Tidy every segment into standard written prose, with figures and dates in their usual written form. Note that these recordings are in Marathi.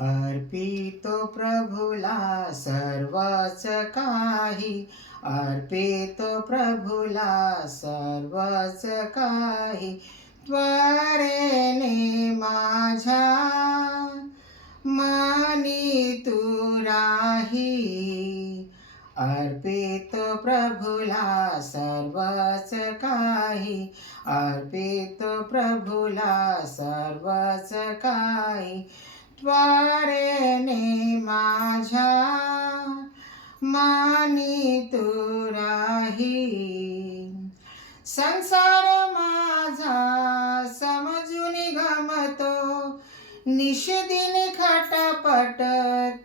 अर्पितो प्रभुला सर्वच काही, अर्पितो प्रभुला सर्वच काही. त्वरेने माझ्या मनी तू राही, अर्पितो प्रभुला सर्वच काही, अर्पितो प्रभुला सर्वच काही. त्वरेने माझ्या मनी तू राही. संसार माझा समजून गमतो, निषदिनी खटापट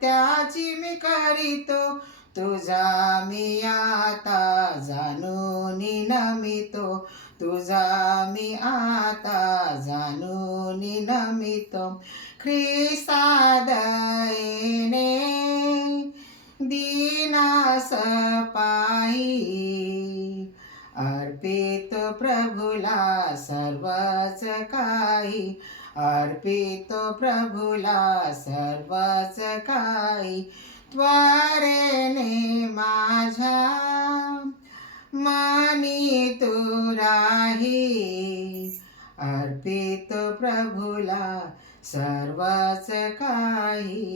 त्याची मी करीतो. तुझा मी आता जाणून नमितो, तुझा मी आता जाणून नमितो. ख्रिस्ता दयेने दीनास पायी, अर्पितो प्रभुला सर्वच काही, अर्पितो प्रभुला सर्वच काही. त्वरेने माझ्या मनी तू राही, अर्पितो प्रभुला सर्वच काही.